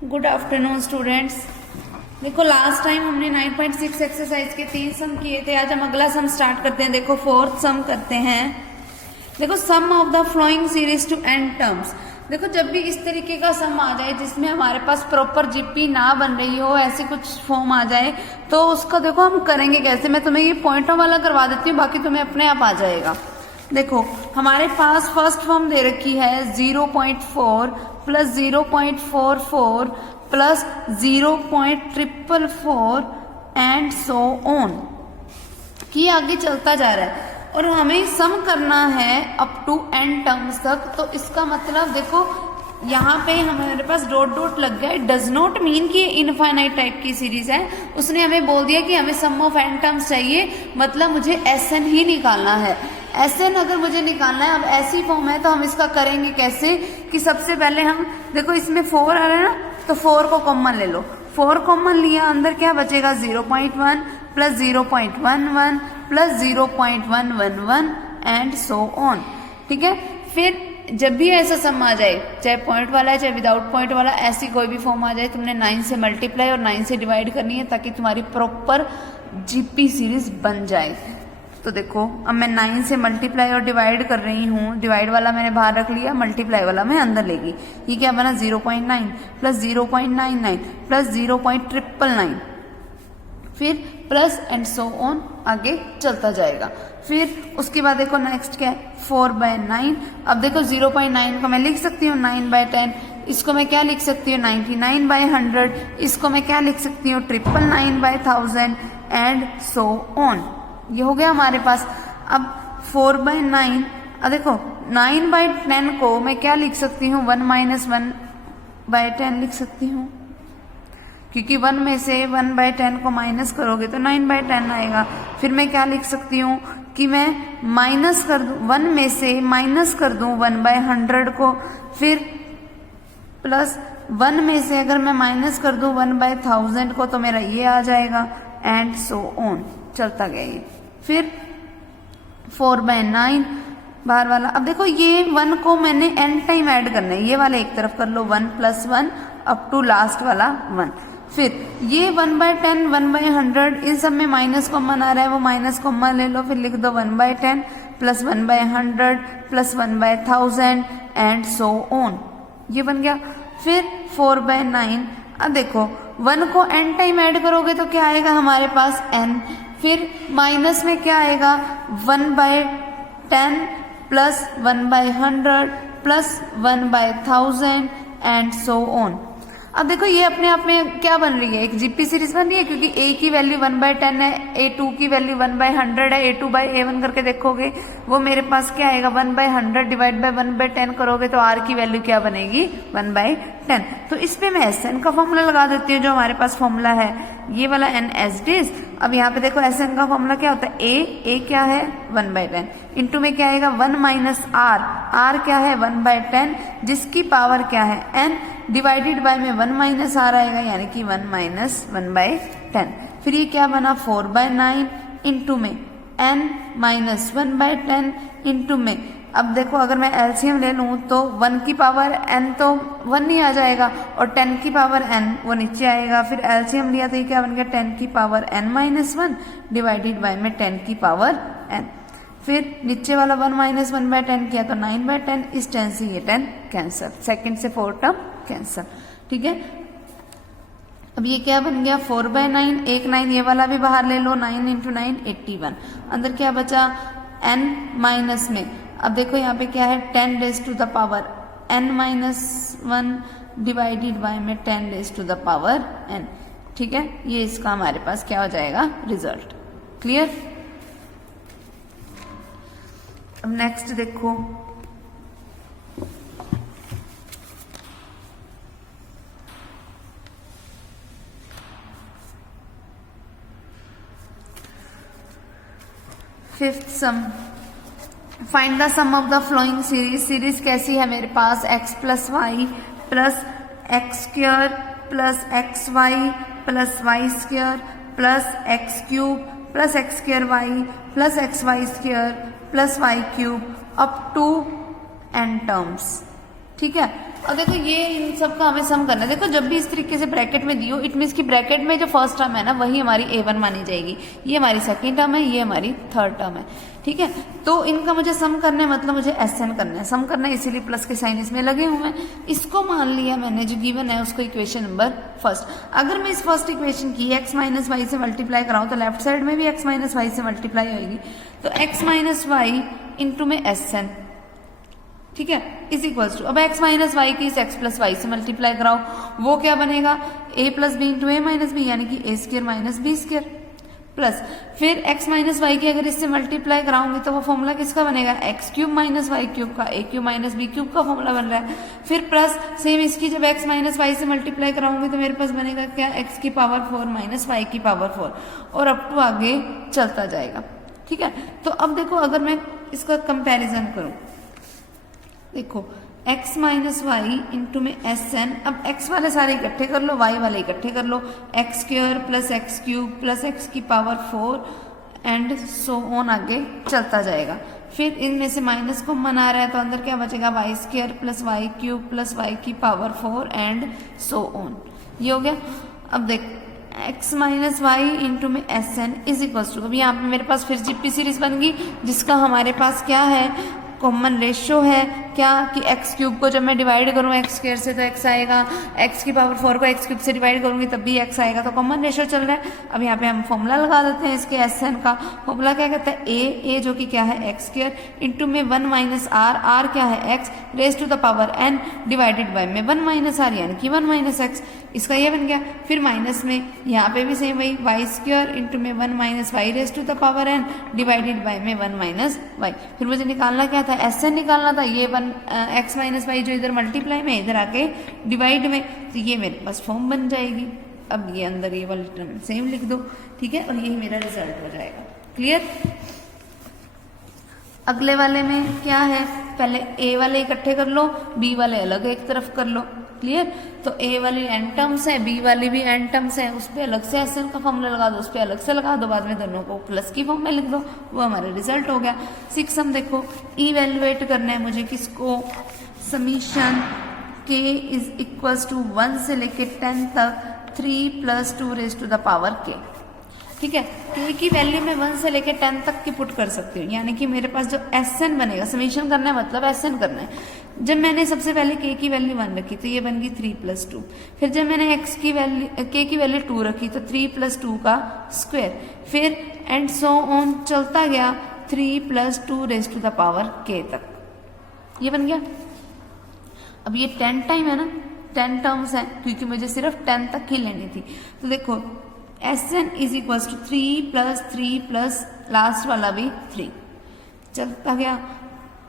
Good afternoon students. देखो last time हमने 9.6 exercise के 3 सम किए थे। आज हम अगला सम स्टार्ट करते हैं। देखो फोर्थ सम करते हैं। देखो sum of the flowing series to n terms. देखो जब भी इस तरीके का सम आ जाए जिसमें हमारे पास प्रॉपर जीपी ना बन रही हो, ऐसी कुछ फॉर्म आ जाए तो उसका देखो हम करेंगे कैसे। मैं तुम्हें ये पॉइंटों वाला करवा देती हूँ, बाकी तुम्हें अपने आप आ जाएगा। देखो हमारे पास फर्स्ट फॉर्म दे रखी है 0.4 plus 0.44 plus 0.444 and so on कि आगे चलता जा रहा है और हमें सम करना है अप टू एन टर्म्स तक। तो इसका मतलब देखो यहाँ पे हमारे पास डॉट डॉट लग गया। डज नॉट मीन कि इनफाइनाइट टाइप की सीरीज है। उसने हमें बोल दिया कि हमें सम ऑफ एन टर्म्स चाहिए, मतलब मुझे एस एन ही निकालना है। एस एन अगर मुझे निकालना है, अब ऐसी फॉर्म है तो हम इसका करेंगे कैसे कि सबसे पहले हम देखो इसमें 4 आ रहा है ना, तो 4 को कॉमन ले लो। 4 कॉमन लिया, अंदर क्या बचेगा 0.1 plus 0.11 plus 0.111 and so on. ठीक है, फिर जब भी ऐसा सम आ जाए, चाहे पॉइंट वाला है चाहे विदाउट पॉइंट वाला, ऐसी कोई भी फॉर्म आ जाए, तुमने 9 से मल्टीप्लाई और 9 से डिवाइड करनी है ताकि तुम्हारी प्रॉपर जीपी सीरीज बन जाए। तो देखो अब मैं 9 से मल्टीप्लाई और डिवाइड कर रही हूँ। डिवाइड वाला मैंने बाहर रख लिया, मल्टीप्लाई वाला मैं अंदर लेगी। ये क्या बना 0.9 प्लस 0.99 प्लस 0.999 फिर प्लस एंड सो ऑन आगे चलता जाएगा। फिर उसके बाद देखो नेक्स्ट क्या है 4/9। अब देखो 0.9 को मैं लिख सकती हूँ 9/10। इसको मैं क्या लिख सकती हूँ 99/100। इसको मैं क्या लिख सकती हूँ 999/1000 एंड सो ऑन। ये हो गया हमारे पास। अब 4/9, अब देखो 9/10 को मैं क्या लिख सकती हूँ 1 - 1/10 लिख सकती हूँ, क्योंकि 1 में से 1/10 को माइनस करोगे तो 9/10 आएगा। फिर मैं क्या लिख सकती हूँ कि मैं माइनस कर दूं 1 में से माइनस कर दूं 1/100 को, फिर प्लस 1 में से अगर मैं माइनस कर दूं 1/1000 को तो मेरा ये आ जाएगा एंड सो ऑन चलता गया ये। फिर 4/9 बाहर वाला। अब देखो ये 1 को मैंने एन टाइम ऐड करना है, ये वाला एक तरफ कर लो 1 + 1 अप टू लास्ट वाला 1। फिर ये 1/10 1/100 इन सब में माइनस कॉमन आ रहा है, वो माइनस कॉमन ले लो। फिर लिख दो 1/10 plus 1/100 plus 1/1000 and so on. ये बन गया। फिर 4/9। अब देखो 1 को n टाइम ऐड करोगे तो क्या आएगा हमारे पास n। फिर माइनस में क्या आएगा 1/10 plus 1/100 plus 1/1000 and so on. अब देखो ये अपने आप में क्या बन रही है, एक जीपी सीरीज बन रही है, क्योंकि a की वैल्यू 1/10 है, a2 की वैल्यू 1/100 है। a2/a1 करके देखोगे वो मेरे पास क्या आएगा 1/100 डिवाइड बाय 1/10 करोगे तो r की वैल्यू क्या बनेगी 1/10। तो इसमें मैं SN का फॉर्मूला लगा देती हूँ, जो हमारे पास फॉर्मूला है ये वाला n एस डेज। अब यहाँ पे देखो SN का फॉर्मूला क्या होता है a क्या है 1/10 इंटू में क्या आएगा 1 माइनस r क्या है 1/10 जिसकी पावर क्या है n डिवाइडेड बाय में 1 माइनस r आएगा, यानी कि 1 माइनस 1/10। फिर ये क्या बना 4/9 इंटू में n माइनस 1/10 इंटू में। अब देखो अगर मैं एलसीएम ले लूं तो 1 की पावर n तो 1 ही आ जाएगा और 10 की पावर n वो नीचे आएगा। फिर एलसीएम लिया तो ये क्या बन गया 10 की power n minus 1 divided by में 10 की पावर n। फिर नीचे वाला 1 माइनस 1/10 किया तो 9/10, इस 10 से ये 10 कैंसिल, सेकंड से 4 टर्म कैंसिल। ठीक है, अब ये क्या बन गया 4/9, एक 9 ये वाला भी बाहर ले लो, 9 × 9 81। अंदर क्या बचा n माइनस में। अब देखो यहाँ पे क्या है 10 raise to the power n minus 1 divided by में 10 raise to the power n। ठीक है, ये इसका हमारे पास क्या हो जाएगा रिजल्ट। क्लियर। अब नेक्स्ट देखो fifth sum. Find the sum of the flowing series. Series कैसी है मेरे पास x + y plus x² plus xy plus y² plus x³ plus x² plus xy² plus y³ up to n terms. ठीक है, और देखो ये इन सब का हमें सम करना है। देखो जब भी इस तरीके से ब्रैकेट में दियो, इट मीन्स कि ब्रैकेट में जो फर्स्ट टर्म है ना वही हमारी A1 मानी जाएगी, ये हमारी सेकेंड टर्म है, ये हमारी थर्ड टर्म है, ठीक है। तो इनका मुझे सम करना है, मतलब मुझे SN करना है, सम करना है, इसीलिए प्लस के साइन इसमें लगे हुए हैं। इसको मान लिया मैंने जो गिवन है उसको इक्वेशन नंबर फर्स्ट। अगर मैं इस फर्स्ट इक्वेशन की x माइनस वाई से मल्टीप्लाई कराऊं तो लेफ्ट साइड में भी x माइनस वाई से मल्टीप्लाई होगी, तो x माइनस वाई इंटू में SN, ठीक है, इज इक्वल्स टू, अब x माइनस वाई की इस x प्लस वाई से मल्टीप्लाई कराओ, वो क्या बनेगा a plus B into A minus B, यानी कि a square minus B square, plus फिर x माइनस वाई की अगर इससे मल्टीप्लाई कराऊंगी तो वो फॉर्मूला किसका बनेगा, X cube minus Y cube का, a cube minus B cube का फॉर्मूला बन रहा है। फिर प्लस सेम इसकी जब x माइनस वाई से मल्टीप्लाई कराऊंगी तो मेरे पास बनेगा क्या, x की पावर 4 माइनस वाई की पावर 4, और अप टू आगे चलता जाएगा, ठीक है। तो अब देखो अगर मैं इसका कंपेरिजन करूं, देखो x माइनस वाई इंटू में SN, अब x वाले सारे इकट्ठे कर लो, y वाले इकट्ठे कर लो, x square plus x cube plus x की पावर 4 एंड सो ऑन आगे चलता जाएगा। फिर इनमें से माइनस कॉमन आ रहा है तो अंदर क्या बचेगा, Y square plus Y cube plus Y की पावर 4 एंड सो ऑन, ये हो गया। अब देख x माइनस वाई इंटू में SN इज इक्वल्स टू, अब यहाँ पे मेरे पास फिर जीपी सीरीज बन गई जिसका हमारे पास क्या है, कॉमन रेशियो है क्या कि x क्यूब को जब मैं डिवाइड करूँ x स्क्वायर से तो x आएगा, x की पावर 4 को x क्यूब से डिवाइड करूंगी तब भी x आएगा, तो कॉमन रेशियो चल रहा है। अब यहाँ पे हम फॉर्मूला लगा देते हैं इसके SN का, फॉर्मूला क्या कहता है, a जो कि क्या है x स्क्वायर इंटू में 1 माइनस r क्या है x raise to the power n divided by में 1 माइनस r यानी कि 1 माइनस x, इसका ये बन गया। फिर माइनस में यहाँ पे भी सेम वही वाई स्क्वायर इंटू में 1 minus Y raise to the power n divided by में 1 माइनस वाई। फिर मुझे निकालना क्या था, SN निकालना था, ये 1 x माइनस वाई जो इधर मल्टीप्लाई में इधर आके डिवाइड में, तो ये मेरे पास फॉर्म बन जाएगी। अब ये अंदर ये वाली टर्म सेम लिख दो, ठीक है, और यही मेरा रिजल्ट हो जाएगा। क्लियर। अगले वाले में क्या है, पहले a वाले इकट्ठे कर लो, b वाले अलग एक तरफ कर लो। क्लियर। तो a वाली n टर्म्स है, b वाली भी n टर्म्स है, उस पर अलग से SN का फॉर्मूला लगा दो, उस पर अलग से लगा दो, बाद में दोनों को प्लस की फॉर्म में लिख दो, वो हमारा रिजल्ट हो गया। 6 सम देखो इवेल्युएट करना है मुझे किसको, summation k is equals to 1 से लेके 10 तक 3 plus 2 raise to the power k, ठीक है। k की वैल्यू मैं 1 से लेके 10 तक की पुट कर सकती हूँ, यानी कि मेरे पास जो SN बनेगा, समीशन करना है मतलब SN करना है। जब मैंने सबसे पहले k की वैल्यू 1 रखी तो ये बन गई 3 प्लस 2, फिर जब मैंने x की वैल्यू k की वैल्यू 2 रखी तो 3 प्लस 2 का स्क्वायर, फिर एंड सो ऑन चलता गया 3 plus 2 raise to the power k तक, ये बन गया। अब ये 10 टाइम है ना, 10 टर्म्स है क्योंकि मुझे सिर्फ 10 तक ही लेनी थी। तो देखो SN is equal to 3 plus last वाला भी 3 चलता गया,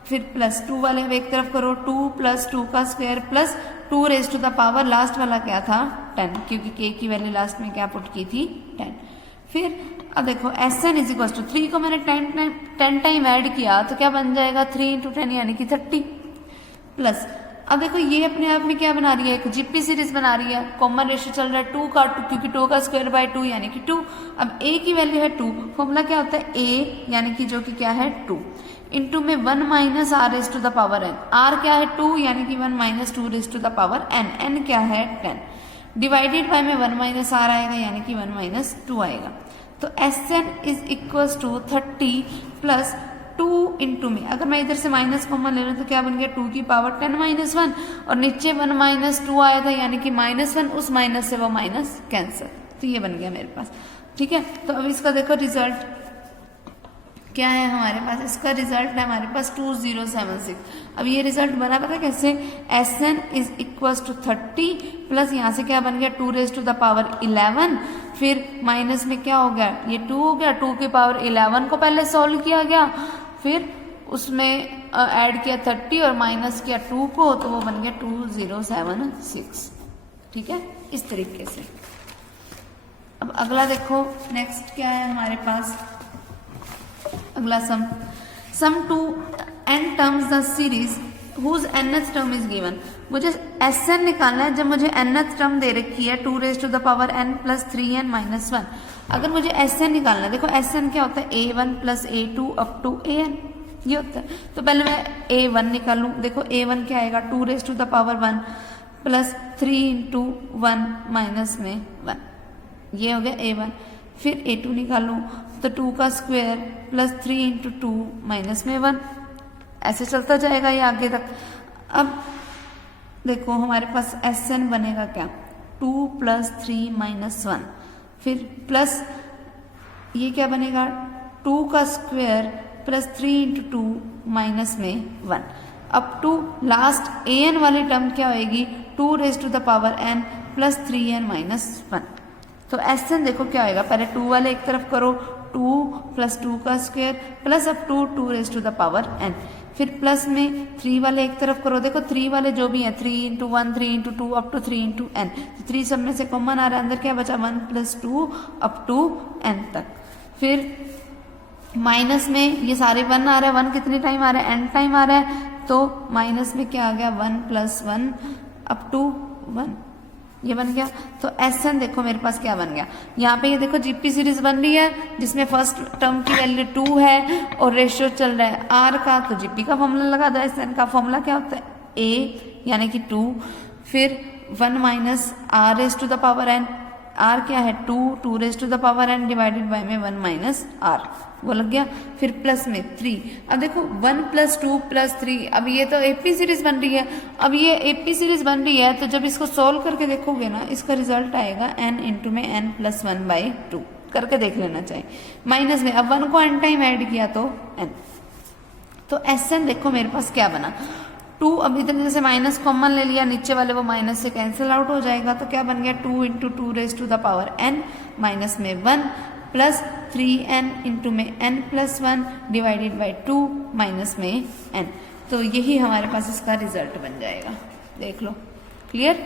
फिर प्लस 2 वाले अब एक तरफ करो, 2 प्लस 2 का square plus 2 raise to the power last वाला क्या था 10, क्योंकि k की वैल्यू लास्ट में क्या पुट की थी 10। फिर अब देखो SN इज इक्वल टू 3 को मैंने 10 टाइम ऐड किया तो क्या बन जाएगा 3 इंटू 10 यानी कि 30 प्लस, अब देखो ये अपने आप में क्या बना रही है, एक जीपी सीरीज बना रही है, कॉमन रेशियो चल रहा है 2 का 2, क्योंकि 2 का स्क्वायर बाय 2 यानी कि 2। अब a की वैल्यू है 2, फॉर्मूला क्या होता है a यानी कि जो कि क्या है 2 इंटू में 1 minus r raise to the power n, r क्या है 2 यानी कि 1 minus 2 raise to the power n, n क्या है 10 डिवाइडेड बाय में 1 माइनस r आएगा यानी कि 1 माइनस 2 आएगा। तो SN is equal to 30 plus 2 into में, अगर मैं इधर से माइनस कॉमन ले लूँ तो क्या बन गया 2 की पावर 10 माइनस 1, और नीचे 1 माइनस 2 आया था यानी कि माइनस 1, उस माइनस से वो माइनस कैंसिल, तो ये बन गया मेरे पास, ठीक है। तो अब इसका देखो रिजल्ट क्या है हमारे पास, इसका रिजल्ट है हमारे पास 2076। अब ये रिजल्ट बना पता कैसे, SN is equal to 30 plus यहाँ से क्या बन गया 2 रेज टू द पावर 11, फिर माइनस में क्या हो गया ये 2 हो गया, 2 की पावर 11 को पहले सॉल्व किया गया, फिर उसमें ऐड किया 30 और माइनस किया 2 को, तो वो बन गया 2076, ठीक है, इस तरीके से। अब अगला देखो नेक्स्ट क्या है हमारे पास, अगला sum to n terms the series whose nth term is given. मुझे SN निकालना है जब मुझे nth टर्म दे रखी है 2 raise to the power n plus 3n minus 1। अगर मुझे SN निकालना है, देखो SN क्या होता है A1 plus A2 up to AN, ये होता है। तो पहले मैं a1 निकालूं, देखो a1 क्या आएगा 2 raise to the power 1 plus 3 into 1 minus में 1, ये हो गया a1। फिर a2 निकालूं तो 2 का स्क्वायर प्लस 3 इंटू 2 माइनस में 1, ऐसे चलता जाएगा ये आगे तक। अब देखो हमारे पास Sn बनेगा क्या 2 प्लस 3 माइनस 1, फिर प्लस ये क्या बनेगा 2 का स्क्वायर प्लस 3 इंटू 2 माइनस में 1, अप टू लास्ट an वाली टर्म क्या होएगी 2 raise to the power n plus 3n minus 1। तो Sn देखो क्या होएगा, पहले 2 वाले एक तरफ करो 2 प्लस 2 का square plus up to 2 raise to the power n, फिर प्लस में 3 वाले एक तरफ करो, देखो 3 वाले जो भी हैं 3 into 1 3 into 2 up to 3 into n, तो 3 सब में से कॉमन आ रहा है, अंदर क्या बचा 1 प्लस 2 अप टू n तक। फिर माइनस में ये सारे 1 आ रहा है, 1 कितने टाइम आ रहा है n टाइम आ रहा है, तो माइनस में क्या आ गया 1 प्लस 1 अप टू 1, ये बन गया। तो Sn देखो मेरे पास क्या बन गया, यहाँ पे ये देखो जीपी सीरीज बन रही है जिसमें फर्स्ट टर्म की वैल्यू 2 है और रेशियो चल रहा है r का, तो जीपी का फॉर्मूला लगा दो। Sn का फॉर्मूला क्या होता है a यानी कि 2, फिर 1 minus r raise to the power n, r क्या है 2 raise to the power n divided by में 1 माइनस r, वो लग गया। फिर प्लस में 3, अब देखो 1 प्लस 2 प्लस 3, अब ये तो एपी सीरीज बन रही है, अब ये एपी सीरीज बन रही है तो जब इसको सोल्व करके देखोगे ना इसका रिजल्ट आएगा n इंटू में n प्लस 1 बाई 2, करके देख लेना चाहिए। माइनस में अब 1 को n टाइम ऐड किया तो n, तो Sn देखो मेरे पास क्या बना 2, अब इधर जैसे माइनस कॉमन ले लिया, नीचे वाले वो माइनस से कैंसिल आउट हो जाएगा, तो क्या बन गया 2 into 2 raise to the power n minus में 1 प्लस 3n इंटू में n plus 1 divided by 2 minus में n, तो यही हमारे पास इसका रिजल्ट बन जाएगा, देख लो क्लियर।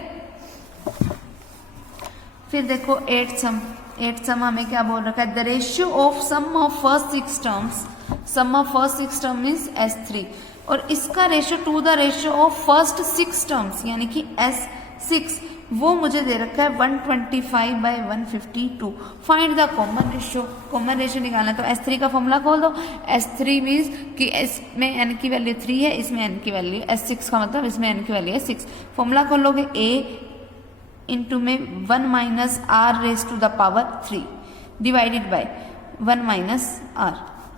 फिर देखो 8 सम हमें क्या बोल रखा है, the ratio of sum of first 6 terms, sum of first 6 term means S3, और इसका ratio to the ratio of first 6 terms यानी कि S6, वो मुझे दे रखा है 125 by 152। Find the common ratio, common ratio निकालना है तो S3 का फॉर्मूला खोल दो। S3 मीन्स कि इसमें n की वैल्यू 3 है, इसमें n की वैल्यू, S6 का मतलब इसमें n की वैल्यू है 6। फॉर्मूला खोलोगे a इंटू में 1 minus r raise to the power 3 divided by 1 minus r,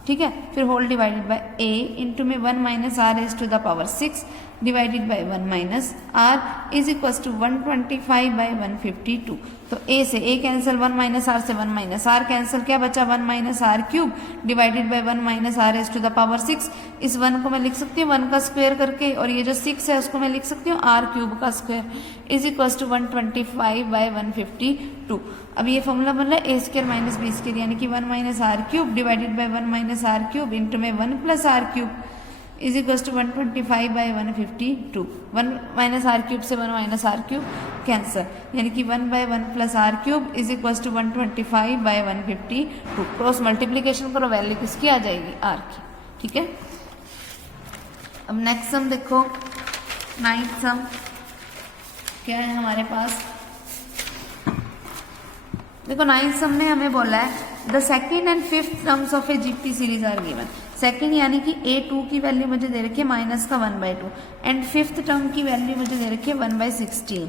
ठीक है। फिर whole divided by a into में 1 minus r raise to the power 6 divided by 1 minus r is equal to 125 by 152। तो a से a cancel, 1 minus r से 1 minus r cancel, क्या बचा 1 minus r cube divided by 1 minus r raise to the power 6। इस 1 को मैं लिख सकती हूँ 1 का स्क्वायर करके, और ये जो 6 है उसको मैं लिख सकती हूँ r क्यूब का square is equal to 125 by 152। अब ये फॉर्मूला बन रहा है a square minus b square यानी कि 1 minus r cube divided by 1 minus r cube into में 1 plus r cube is equal to 125 by 152। 1 minus r cube से 1 माइनस r क्यूब कैंसर, यानी कि 1 by 1 plus r cube is equal to 125 by 152। Cross multiplication करो, value किसकी आ जाएगी r की, ठीक है। अब नेक्स्ट सम देखो, 9th सम क्या है हमारे पास, देखो 9th सम में हमें बोला है the second and fifth terms of a GP series are given. Second यानी कि a2 की वैल्यू मुझे दे रखी है माइनस का 1/2 एंड फिफ्थ टर्म की वैल्यू मुझे दे रखी है 1/16,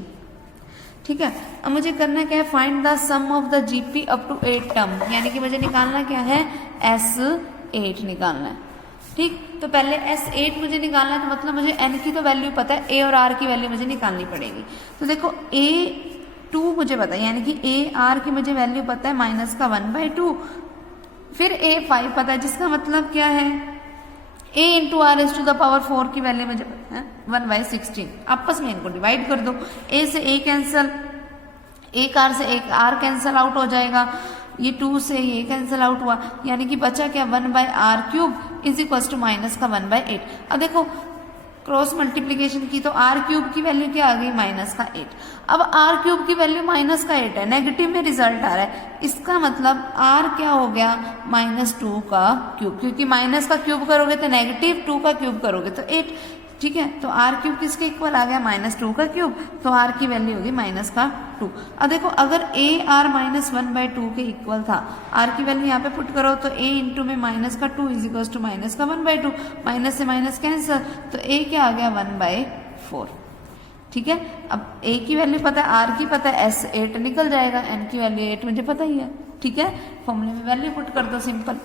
ठीक है। अब मुझे करना क्या है, find the sum of the GP up to 8 term, यानी कि मुझे निकालना क्या है S8 निकालना है, ठीक। तो पहले S8 मुझे निकालना है, तो मतलब मुझे n की तो वैल्यू पता है, a और r की वैल्यू मुझे निकालनी पड़ेगी। तो देखो a2 मुझे पता है, यानी कि a r की मुझे वैल्यू पता है माइनस का 1/2, फिर a5 पता है, जिसका मतलब क्या है a into r s to the power 4 की वैल्यू मुझे पता है 1/16। आपस में इनको डिवाइड कर दो, a से a कैंसल, एक r से एक r कैंसल आउट हो जाएगा, ये 2 से ये कैंसल आउट हुआ, यानी कि बचा क्या 1/r cube is equal to minus का 1/8। अब देखो क्रॉस मल्टीप्लीकेशन की तो r क्यूब की वैल्यू क्या आ गई माइनस का 8। अब r क्यूब की वैल्यू माइनस का 8 है, नेगेटिव में रिजल्ट आ रहा है, इसका मतलब r क्या हो गया -2 का क्यूब, क्योंकि माइनस का क्यूब करोगे तो नेगेटिव, 2 का क्यूब करोगे तो 8। ठीक है। तो आर क्यूब किसके इक्वल आ गया, -2 का क्यूब, तो आर की वैल्यू होगी -2। अब देखो अगर ए आर -1/2 के इक्वल था, आर की वैल्यू यहाँ पे पुट करो तो a इंटू में -2 इज इक्वल टू -1/2, माइनस से माइनस कैंसर, तो a क्या आ गया 1/4। ठीक है। अब a की वैल्यू पता है, r की पता है, s 8 निकल जाएगा, n की वैल्यू 8 मुझे पता ही है। ठीक है, फॉर्मूले में वैल्यू पुट कर दो, सिंपल।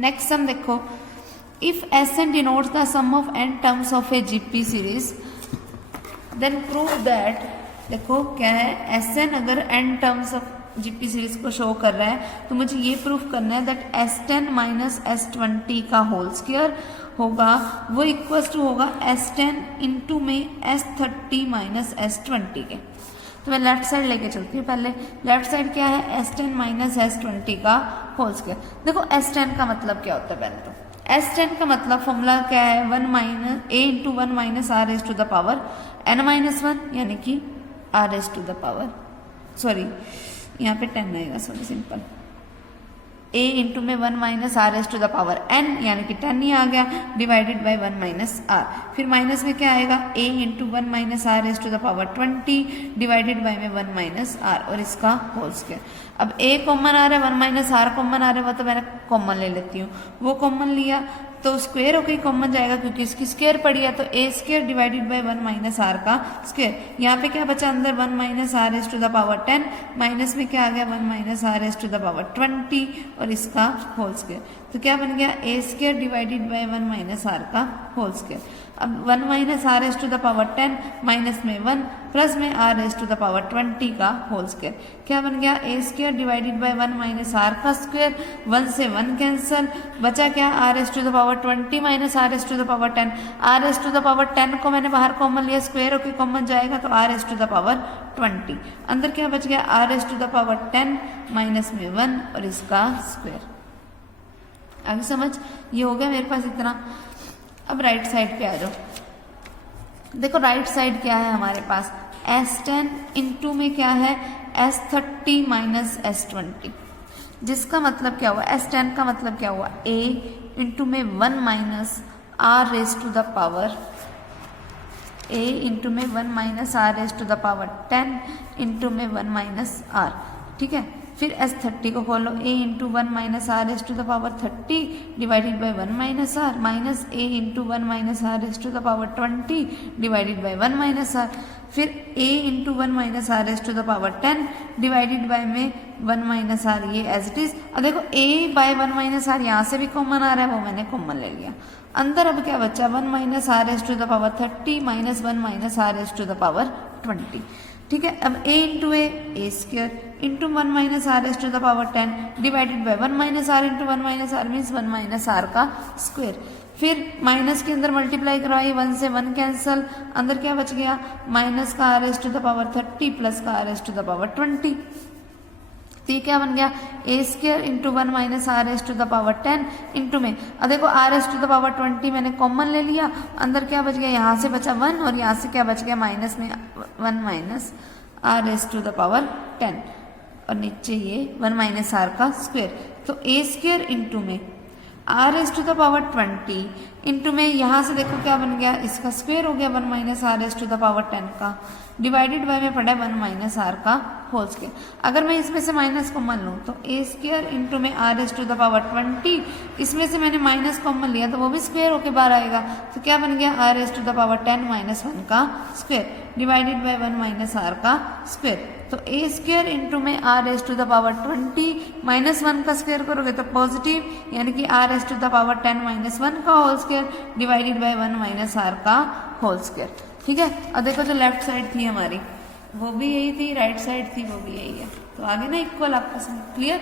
नेक्स्ट सम देखो, if Sn denotes the sum of n terms of a GP series, then prove that, देखो क्या है, Sn अगर n terms of GP series को शो कर रहा है तो मुझे ये प्रूफ करना है दैट S10 माइनस S20 का होल स्क्वायर होगा वो इक्वल्स टू होगा S10 इंटू में S30 माइनस S20 के। तो मैं लेफ्ट साइड लेके चलती हूँ। पहले लेफ्ट साइड क्या है, S10 माइनस S20 का होल स्क्वायर। देखो S10 का मतलब क्या होता है, पहले तो S10 का मतलब फॉर्मूला क्या है, a into 1 minus r raise to the power n-1, यानी कि r raise to the power, sorry यहाँ पे 10 आएगा, सॉरी सिंपल, a इंटू में 1 minus r raise to the power n, यानी कि 10 ही आ गया, डिवाइडेड बाय 1 माइनस r। फिर माइनस में क्या आएगा, a into 1 minus r raise to the power 20 divided by में 1 माइनस r और इसका होल स्क्वायर। अब a कॉमन आ रहा है, 1 माइनस r कॉमन आ रहा है, वो तो मैंने कॉमन ले लेती हूँ, वो कॉमन लिया तो स्क्वायर होकर कॉमन जाएगा क्योंकि इसकी स्क्वायर पड़ी है, तो a square divided by 1 minus r का स्क्वायर। यहाँ पे क्या बचा अंदर, 1 minus r raise to the power 10, minus में क्या आ गया 1 minus r raise to the power 20 और इसका होल स्क्वायर। तो क्या बन गया, a square divided by 1 minus r का होल स्क्वायर। अब 1 minus r raise to the power 10 minus में 1 प्लस में r raise to the power 20 का होल स्क्वायर, क्या बन गया, a square divided by 1 minus r का स्क्वायर, 1 से 1 कैंसल, बचा क्या, r raise to the power 20 minus r raise to the power 10, r raise to the power 10 को मैंने बाहर कॉमन लिया, स्क्वायर होकर कॉमन जाएगा तो r raise to the power 20, अंदर क्या बच गया, r raise to the power 10 minus में 1 और इसका स्क्वायर। आगे समझ, ये हो गया मेरे पास इतना। अब राइट साइड पे आ जाओ, देखो राइट साइड क्या है हमारे पास, S10 इंटू में क्या है, S30 माइनस S20, जिसका मतलब क्या हुआ, S10 का मतलब क्या हुआ, a इंटू में 1 minus r raise to the power, a into में 1 minus r raise to the power 10 into में 1 माइनस r। ठीक है, फिर S30 को खोलो, a into 1 minus r raise to the power 30 divided by 1 minus r, minus a into 1 minus r raise to the power 20 divided by 1 minus r, फिर a into 1 minus r raise to the power 10 divided by में 1 minus r, ये as it is. अब देखो a bye 1 minus r यहाँ से भी common आ रहा है, वो मैंने कॉमन ले लिया। अंदर अब क्या बचा, 1 minus r raise to the power 30 minus 1 minus r raise to the power 20। ठीक है, अब a into a square into 1 minus r raise to the power 10 divided by 1 minus r into 1 minus r means 1 minus r का square. फिर minus के अंदर multiply करवाइए, 1 से 1 cancel, अंदर क्या बच गया, माइनस का r raise to the power 30 plus का r raise to the power 20। तो ये क्या बन गया, a square into 1 minus r raise to the power 10 into में, अब देखो r raise to the power 20 मैंने कॉमन ले लिया, अंदर क्या बच गया, यहाँ से बचा 1 और यहाँ से क्या बच गया, माइनस में 1 minus r raise to the power 10 और नीचे ये 1 माइनस r का स्क्वायर। तो a स्क्वायर इंटू में r raise to the power 20 into में यहाँ से देखो क्या बन गया, इसका स्क्वायर हो गया 1 minus r raise to the power 10 का, डिवाइडेड बाय में पड़ा 1 माइनस r का होल स्क्वायर। अगर मैं इसमें से माइनस कॉमन लूँ तो a स्क्वायर इंटू में r raise to the power 20, इसमें से मैंने माइनस कॉमन लिया तो वो भी स्क्वायर होके बाहर आएगा, तो क्या बन गया, r raise to the power 10 minus 1 का square divided by 1 minus r का स्क्वायर। तो a स्क्वायर इंटू में r raise to the power 20 minus 1 का स्क्वायर करोगे तो पॉजिटिव, यानी कि r raise to the power 10 minus 1 का whole square divided by 1 minus r का होल स्क्वायर। ठीक है, अब देखो जो लेफ्ट साइड थी हमारी वो भी यही थी, राइट साइड थी वो भी यही है, तो आगे ना इक्वल आपस में, क्लियर।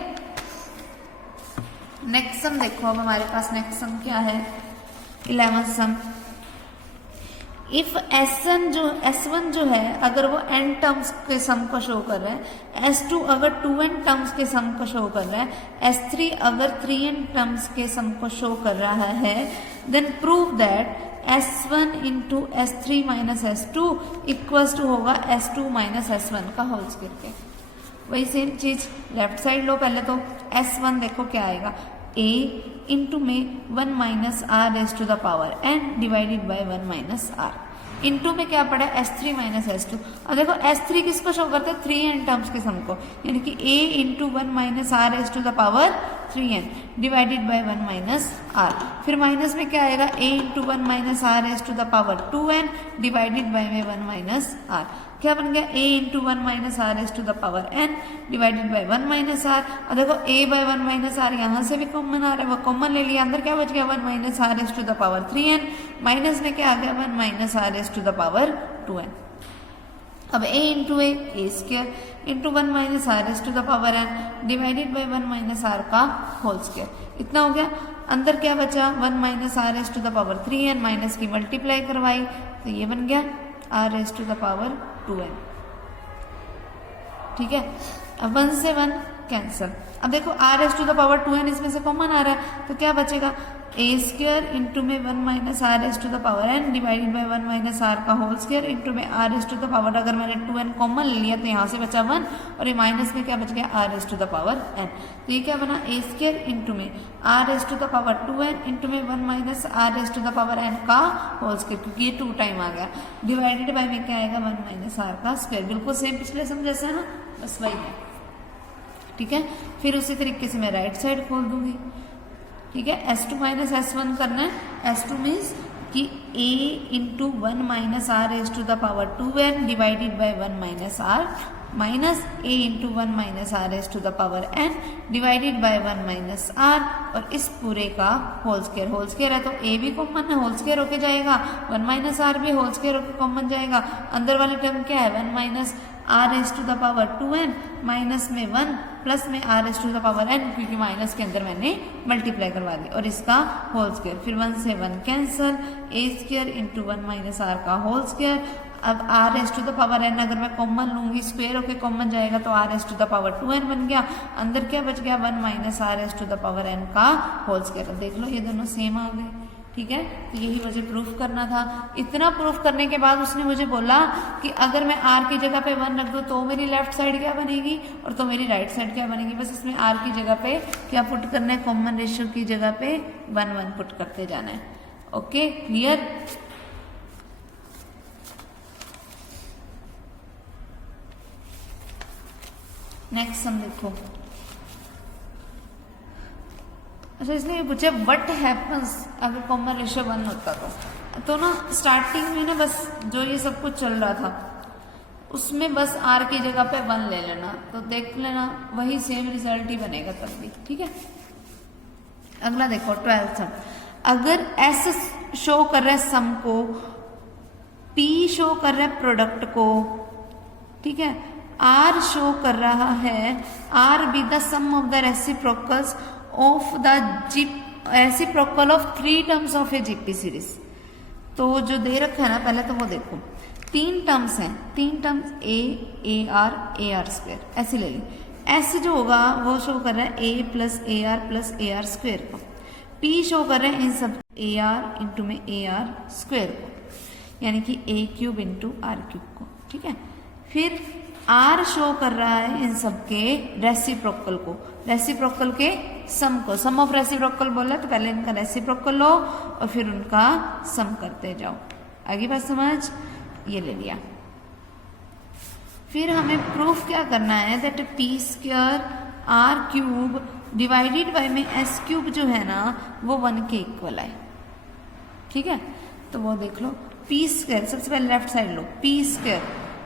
नेक्स्ट सम देखो, अब हमारे पास नेक्स्ट सम क्या है, 11th सम। इफ S1 जो है अगर वो n टर्म्स के सम को शो कर रहा है, S2 अगर 2n टर्म्स के सम को शो कर रहा है, S3 अगर 3n टर्म्स के सम को शो कर रहा है, then prove that S1 into S3 minus S2 equals to होगा S2 माइनस S1 का होल स्क्वायर के। वही सेम चीज लेफ्ट साइड लो, पहले तो S1 देखो क्या आएगा, a इंटू में 1 minus r raise to the power n divided by 1 minus r into में क्या पड़ा S3 माइनस S2। अब देखो S3 किसको शो करते हैं 3n टर्म्स के सम को, यानी कि a into 1 minus r raise to the power 3n divided by 1 minus r. फिर माइनस में क्या आएगा a into 1 minus r raise to the power 2n divided by 1 minus r. क्या बन गया a into 1 minus r raise to the power n divided by 1 minus r. और देखो a bye 1 minus are यहाँ से भी कॉमन आ रहा है, वो कॉमन ले लिया, अंदर क्या बच गया 1 minus r raise to the power 3n, minus में क्या आ गया 1 minus r raise to the power 2n। अब a into a square into 1 minus r raise to the power n divided by 1 minus r का whole square. इतना हो गया। अंदर क्या बचा 1 minus r raise to the power 3n, minus की multiply करवाई तो ये बन गया r raise to the power 2n। ठीक है, अब 1 से 1 कैंसिल। अब देखो r raise to the power 2n इसमें से कॉमन आ रहा है तो क्या बचेगा a स्क्र इंटू में 1 minus r raise to the power n divided by 1 minus r का होल स्क्र इंटू में r raise to the power, अगर मैंने 2n कॉमन ले लिया तो यहाँ से बचा 1 और ये माइनस में क्या बच गया r raise to the power n। तो ये क्या बना a स्क्र इंटू में r raise to the power 2n into में 1 minus r raise to the power n का होल स्क्र, क्योंकि ये 2 टाइम आ गया, डिवाइडेड बाय में क्या आएगा 1 माइनस आर का स्क्वायर। बिल्कुल सेम पिछले सम जैसा है ना, बस वही है। ठीक है, फिर उसी तरीके से मैं राइट साइड खोल दूंगी। ठीक है, S2 माइनस S1 करना है। S2 मीन्स कि a into 1 minus r raise to the power 2n divided by 1 minus r minus a into 1 minus r raise to the power n divided by 1 minus r और इस पूरे का whole square. Whole square है तो a भी common है, whole square होके जाएगा, 1 माइनस आर भी होल स्क्वायर होके कॉमन जाएगा। अंदर वाले टर्म क्या है 1 minus r raise to the power 2n minus में 1 प्लस में r raise to the power n, क्योंकि माइनस के अंदर मैंने मल्टीप्लाई करवा दी, और इसका होल स्क्वायर। फिर 1 से 1 cancel, a square into 1 minus r का होल स्क्वायर। अब r raise to the power n अगर मैं कॉमन लूंगी स्क्वायर होके कॉमन जाएगा तो r raise to the power 2n बन गया। अंदर क्या बच गया 1 minus r raise to the power n का होल स्क्वायर। देख लो ये दोनों सेम आ गए। ठीक है, तो यही मुझे प्रूफ करना था। इतना प्रूफ करने के बाद उसने मुझे बोला कि अगर मैं r की जगह पे 1 रख दूं तो मेरी लेफ्ट साइड क्या बनेगी और तो मेरी राइट साइड क्या बनेगी। बस इसमें r की जगह पे क्या पुट करना है, कॉमन रेशियो की जगह पे 1 1 पुट करते जाना है। Okay, clear. नेक्स्ट सम देखो। अच्छा, इसने ये पूछा व्हाट हैपन्स अगर कॉमन रेशियो 1 होता तो ना स्टार्टिंग में ना बस जो ये सब कुछ चल रहा था उसमें बस r की जगह पे 1 ले लेना, तो देख लेना वही सेम रिजल्ट ही बनेगा तब भी। ठीक है, अगला देखो 12th सम। अगर s शो कर रहा है सम को, p शो कर रहा है प्रोडक्ट को, ठीक है, r शो कर रहा है r be the sum of the reciprocals of the reciprocal of 3 terms of a GP series. तो जो दे रखा है ना पहले तो वो देखो, 3 टर्म्स हैं, 3 टर्म्स ए आर स्क्वायर ऐसे ले ली। एस जो होगा वो शो कर रहा है a plus a r square को, p शो कर रहा है इन सब ए आर इंटू में ए आर स्क्वायर को, यानी कि a cube into r cube को। ठीक है, फिर r शो कर रहा है इन सब के रेसिप्रोकल को, रेसिप्रोकल के सम को। सम ऑफ रेसिप्रोकल बोला तो पहले इनका रेसिप्रोकल लो और फिर उनका सम करते जाओ। आगे बात समझ, ये ले लिया। फिर हमें प्रूफ क्या करना है that p square r cube divided by में s क्यूब जो है ना वो 1 के इक्वल है। ठीक है, तो वो देख लो p स्क्वायर, सबसे पहले लेफ्ट साइड लो, p स्क्वायर,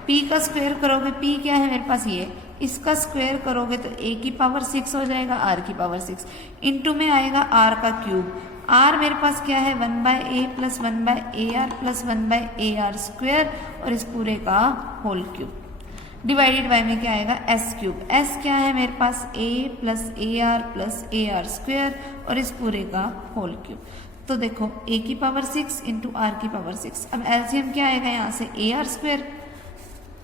p का स्क्वायर करोगे, p क्या है मेरे पास ये, इसका स्क्वायर करोगे तो a की पावर 6 हो जाएगा, r की पावर 6 इंटू में आएगा r का क्यूब। r मेरे पास क्या है 1 by a plus 1 by a r plus 1 by a r square और इस पूरे का होल क्यूब डिवाइडेड बाय में क्या आएगा s क्यूब। s क्या है मेरे पास a plus a r square और इस पूरे का होल क्यूब। तो देखो a की पावर 6 इंटू r की पावर 6। अब एलसीएम क्या आएगा यहाँ से ए आर स्क्वायर,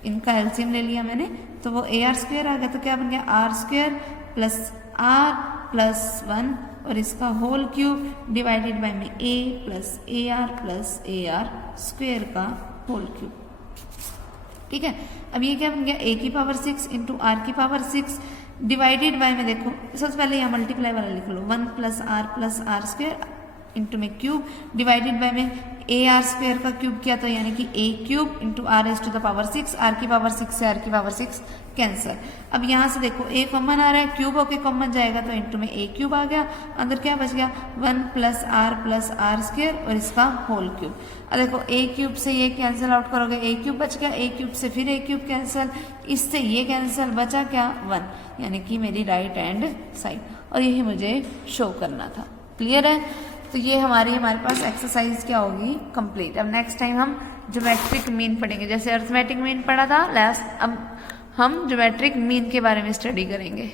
इनका एलसीएम ले लिया मैंने तो वो ए आर स्क्वायर आ गया, तो क्या बन गया r square plus r plus 1 और इसका होल क्यूब डिवाइडेड बाय में a plus a r square का होल क्यूब। ठीक है, अब ये क्या बन गया a की पावर 6 इंटू आर की पावर 6 डिवाइडेड बाय में देखो सबसे पहले यहाँ मल्टीप्लाई वाला लिख लो, 1 प्लस आर स्क्वायर इंटू में क्यूब, डिवाइडेड बाय में ए आर स्क्वायर का क्यूब किया तो यानी कि a cube into r s to the power 6, r की पावर 6 से आर की पावर 6 कैंसिल। अब यहाँ से देखो ए कॉमन आ रहा है, क्यूब होके कॉमन जाएगा तो इंटू में ए क्यूब आ गया, अंदर क्या बच गया 1 प्लस आर स्क्वायर और इसका होल क्यूब। अब देखो ए क्यूब से ये कैंसिल आउट करोगे, ए क्यूब बच गया, ए क्यूब से फिर ए क्यूब कैंसिल, इससे ये कैंसिल, बचा क्या 1, यानी कि मेरी राइट हैंड साइड, और यही मुझे शो करना था। क्लियर है? तो ये हमारे पास एक्सरसाइज क्या होगी, कंप्लीट। अब नेक्स्ट टाइम हम ज्योमेट्रिक मीन पढ़ेंगे, जैसे अर्थमेटिक मीन पढ़ा था लास्ट, अब हम ज्योमेट्रिक मीन के बारे में स्टडी करेंगे।